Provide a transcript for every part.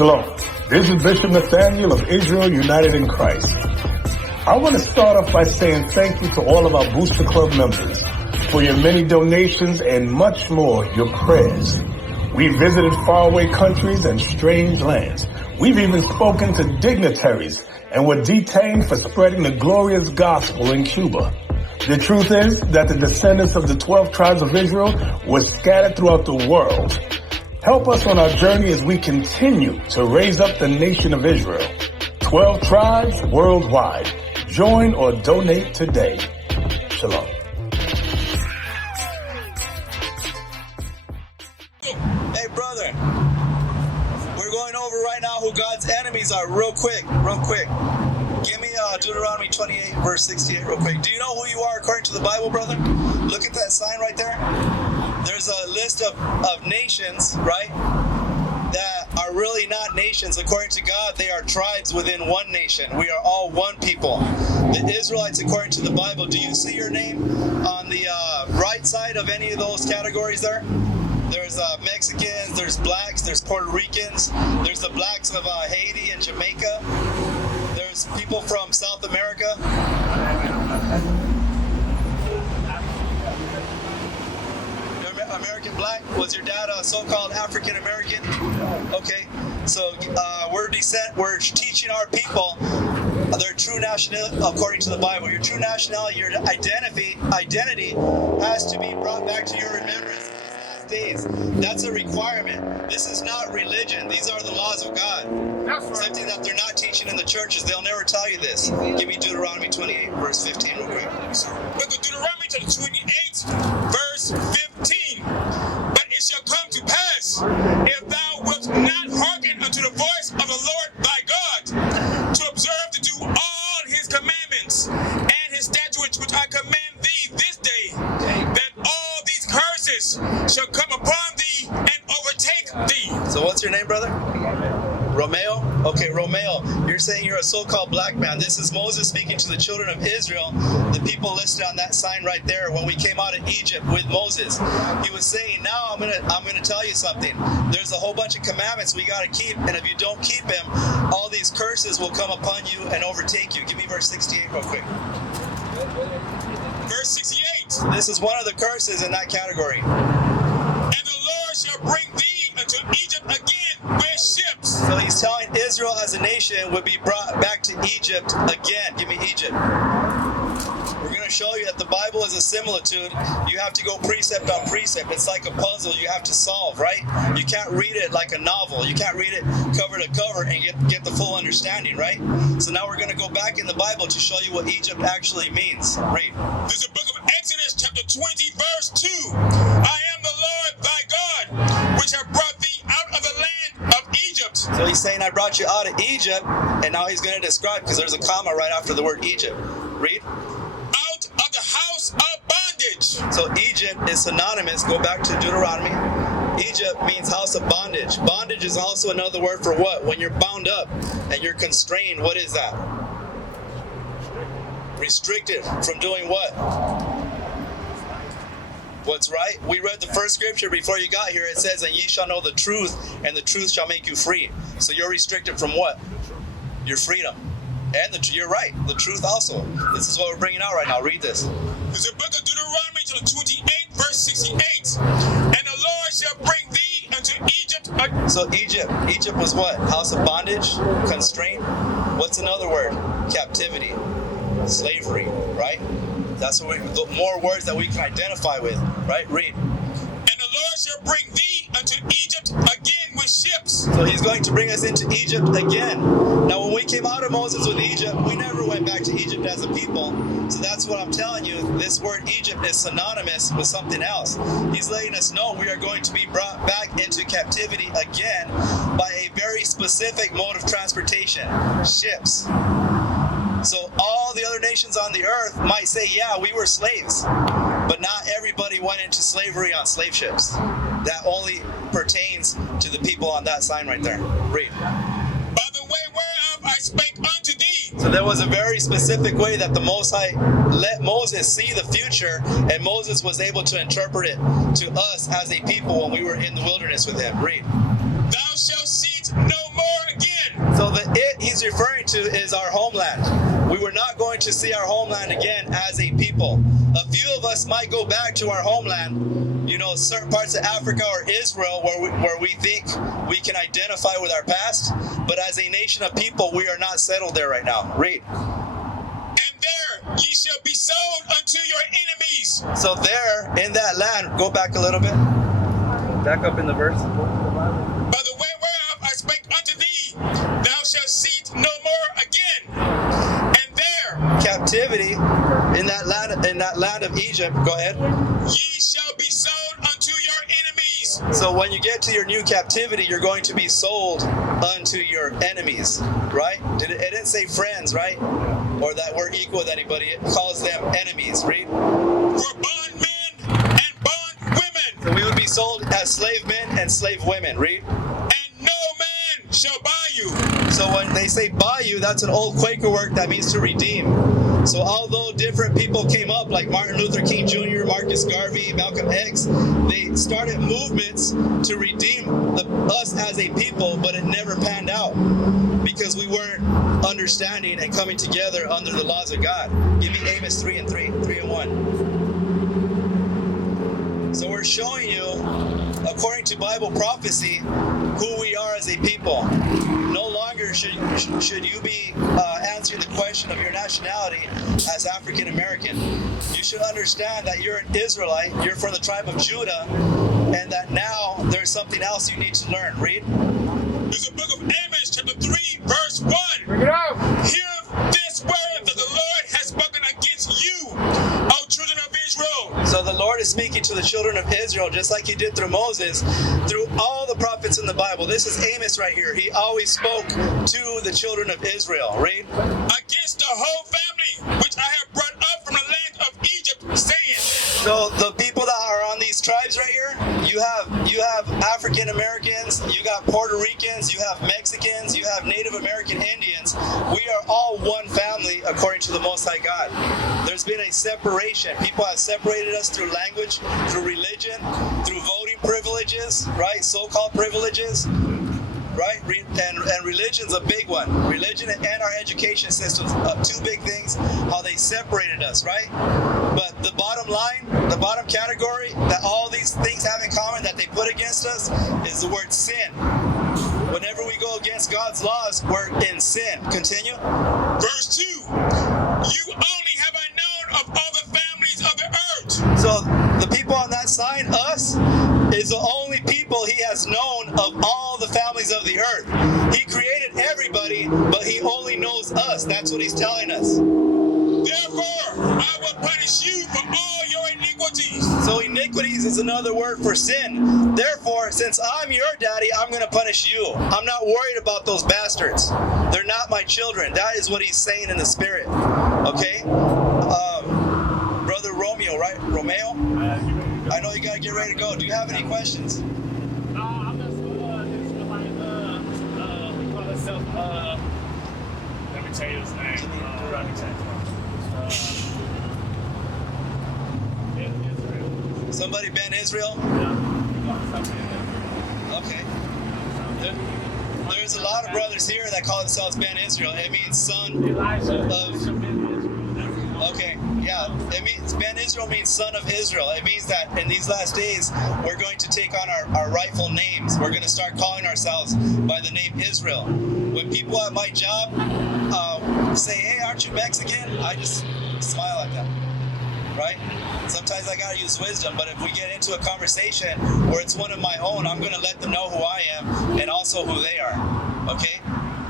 Shalom. This is Bishop Nathaniel of Israel United in Christ. I want to start off by saying thank you to all of our Booster Club members for your many donations and much more, your prayers. We visited faraway countries and strange lands. We've even spoken to dignitaries and were detained for spreading the glorious gospel in Cuba. The truth is that the descendants of the 12 tribes of Israel were scattered throughout the world. Help us on our journey as we continue to raise up the nation of Israel. 12 tribes worldwide. Join or donate today. Shalom. Hey, brother. We're going over right now who God's enemies are real quick. Give me Deuteronomy 28, verse 68 real quick. Do you know who you are according to the Bible, brother? Look at that sign right there. There's a list of nations, right, that are really not nations. According to God, they are tribes within one nation. We are all one people. The Israelites, according to the Bible, do you see your name on the right side of any of those categories there? There's Mexicans, there's blacks, there's Puerto Ricans, there's the blacks of Haiti and Jamaica. There's people from South America. American black? Was your dad a so-called African American? Okay, so we're teaching our people their true nationality according to the Bible. Your true nationality, your identity has to be brought back to your remembrance in these last days. That's a requirement. This is not religion. These are the laws of God. Something that they're not teaching in the churches. They'll never tell you this. Give me Deuteronomy 28, verse 15 real quick. Look at Deuteronomy 28, verse 15. But it shall come to pass, if thou wilt not hearken unto the voice of the Lord thy God, to observe to do all his commandments and his statutes which I command thee this day, that all these curses shall come upon thee and overtake thee. So what's your name, brother? Romeo? Okay, Romeo, you're saying you're a so-called black man. This is Moses speaking to the children of Israel, the people listed on that sign right there. When we came out of Egypt with Moses, he was saying, now I'm gonna tell you something. There's a whole bunch of commandments we got to keep, and if you don't keep them, all these curses will come upon you and overtake you. Give me verse 68 real quick. Verse 68. This is one of the curses in that category. And the Lord shall bring thee unto Egypt again with ships. So he's telling Israel as a nation would be brought back to Egypt again. Give me Egypt. We're going to show you that the Bible is a similitude. You have to go precept on precept. It's like a puzzle you have to solve, right? You can't read it like a novel. You can't read it cover to cover and get the full understanding, right? So now we're going to go back in the Bible to show you what Egypt actually means. Read. This is the book of Exodus chapter 20 verse 2. I am the Lord thy God, which have brought thee out of the land of Egypt. So he's saying, I brought you out of Egypt, and now he's going to describe, because there's a comma right after the word Egypt. Read. Out of the house of bondage. So Egypt is synonymous. Go back to Deuteronomy. Egypt means house of bondage. Bondage is also another word for what? When you're bound up and you're constrained, what is that? Restricted from doing what? What's right? We read the first scripture before you got here. It says, and ye shall know the truth, and the truth shall make you free. So you're restricted from what? Your freedom. And you're right, the truth also. This is what we're bringing out right now. Read this. It's the book of Deuteronomy chapter 28, verse 68. And the Lord shall bring thee unto Egypt. So Egypt was what? House of bondage, constraint. What's another word? Captivity, slavery, right? That's what more words that we can identify with, right? Read. And the Lord shall bring thee unto Egypt again with ships. So he's going to bring us into Egypt again. Now, when we came out of Moses with Egypt, we never went back to Egypt as a people. So that's what I'm telling you. This word Egypt is synonymous with something else. He's letting us know we are going to be brought back into captivity again by a very specific mode of transportation, ships. So all the other nations on the earth might say, yeah, we were slaves, but not everybody went into slavery on slave ships. That only pertains to the people on that sign right there. Read. By the way whereof I spake unto thee. So there was a very specific way that the Most High let Moses see the future, and Moses was able to interpret it to us as a people when we were in the wilderness with him. Read. Thou shalt see no more So the it he's referring to is our homeland. We were not going to see our homeland again as a people. A few of us might go back to our homeland, you know, certain parts of Africa or Israel where we think we can identify with our past. But as a nation of people, we are not settled there right now. Read. And there ye shall be sold unto your enemies. So there, in that land, go back a little bit. Back up in the verse. By the way whereof I spake unto thee, thou shalt see it no more again. And there, Captivity in that land of Egypt. Go ahead. ye shall be sold unto your enemies. So when you get to your new captivity, you're going to be sold unto your enemies, right? It didn't say friends, right? Or that we're equal with anybody. It calls them enemies. Read. For bondmen and bondwomen, So we would be sold as slave men and slave women. Read. and no man shall buy you. So when they say buy you, that's an old Quaker word that means to redeem. So although different people came up, like Martin Luther King Jr., Marcus Garvey, Malcolm X, they started movements to redeem us as a people, but it never panned out because we weren't understanding and coming together under the laws of God. Give me Amos 3 and 1. So we're showing you, according to Bible prophecy, who we are as a people. No longer should you be answering the question of your nationality as African American. You should understand that you're an Israelite, you're from the tribe of Judah, and that now there's something else you need to learn. Read. There's a book of Amos, chapter 3, verse 1. Bring it out. Hear this word that the Lord has spoken against you, O children of Israel. So the Lord is speaking to the children of Israel, just like he did through Moses, through all the prophets in the Bible. This is Amos right here. He always spoke to the children of Israel. Read. Against the whole family, which I have brought up from the land of Egypt, saying. So the people that are on these tribes right here, you have African Americans, you got Puerto Ricans, you have Mexicans, you have Native American Indians. We are all one family according to the Most High God. There's been a separation. People have separated us through language, through religion, through voting privileges, right? So-called privileges. Right? And religion's a big one. Religion and our education system, two big things, how they separated us, right? But the bottom line, the bottom category that all these things have in common that they put against us is the word sin. Whenever we go against God's laws, we're in sin. Continue. Verse 2. You only have I known of all the families of the earth. So the people on that sign, us, is the only people he has known of all the families of the earth. He created everybody, but he only knows us. That's what he's telling us. Therefore, I will punish you for all your iniquities. So iniquities is another word for sin. Therefore, since I'm your daddy, I'm going to punish you. I'm not worried about those bastards. They're not my children. That is what he's saying in the spirit. Okay? Brother Romeo, right? Romeo? I know you got to get ready to go. Do you have any questions? I'm just like, we call ourselves, let me tell you his name. Let me tell you. Israel. Somebody Ben Israel? Yeah, we call ourselves Israel. Okay. There's a lot of brothers here that call themselves Ben Israel. It means son of... Okay, yeah. It means Ben Israel means son of Israel. It means that in these last days, we're going to take on our rightful names. We're going to start calling ourselves by the name Israel. When people at my job say, hey, aren't you Mexican? I just smile at them, right? Sometimes I gotta use wisdom, but if we get into a conversation where it's one of my own, I'm gonna let them know who I am and also who they are, okay?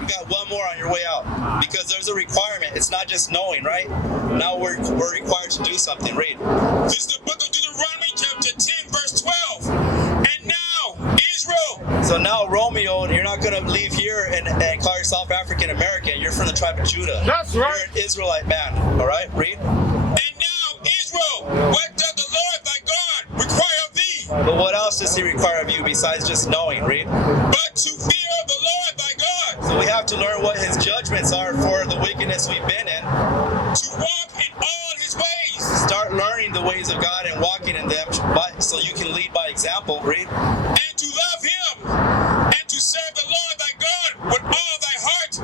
You got one more on your way out because there's a requirement. It's not just knowing, right? Now we're required to do something. Read. This is the book of Deuteronomy, chapter 10, verse 12. And now, Israel. So now, Romeo, you're not going to leave here and call yourself African American. You're from the tribe of Judah. That's right. You're an Israelite man. All right? Read. And now, Israel, what does the Lord thy God require of thee? But what else does he require of you besides just knowing? Read. But to fear the Lord thy God. So we have to learn what his judgments are for the wickedness we've been in. To walk in all his ways. Start learning the ways of God and walking in them so you can lead by example. Read. And to love him. And to serve the Lord thy God with all thy heart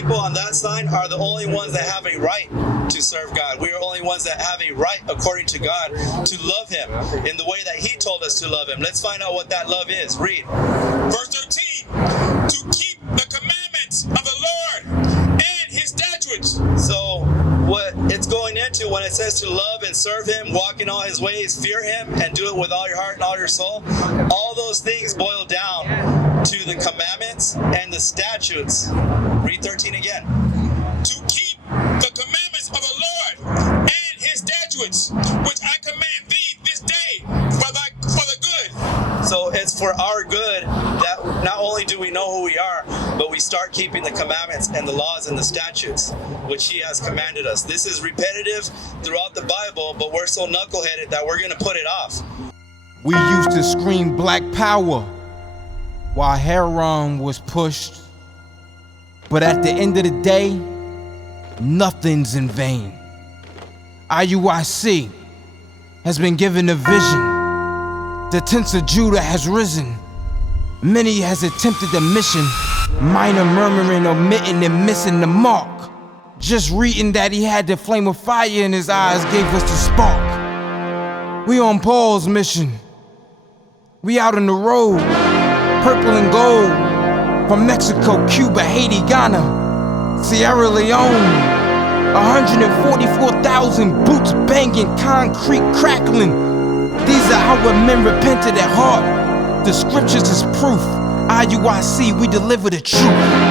people on that side are the only ones that have a right to serve God. We are only ones that have a right, according to God, to love Him in the way that He told us to love Him. Let's find out what that love is. Read. Verse 13, to keep the commandments of the Lord and His statutes. So what it's going into when it says to love and serve Him, walk in all His ways, fear Him, and do it with all your heart and all your soul, all those things boil down to the commandments and the statutes. Read 13 again. To keep the commandments of the Lord and His statutes, which I command thee this day for the good. So it's for our good that not only do we know who we are, but we start keeping the commandments and the laws and the statutes which He has commanded us. This is repetitive throughout the Bible, but we're so knuckleheaded that we're going to put it off. We used to scream black power while Heron was pushed. But at the end of the day, nothing's in vain. IUIC has been given a vision. The tents of Judah has risen. Many has attempted the mission, minor murmuring, omitting, and missing the mark. Just reading that he had the flame of fire in his eyes gave us the spark. We on Paul's mission. We out on the road, purple and gold, from Mexico, Cuba, Haiti, Ghana, Sierra Leone. 144,000 boots banging, concrete crackling. These are our men repented at heart. The scriptures is proof. IUIC, we deliver the truth.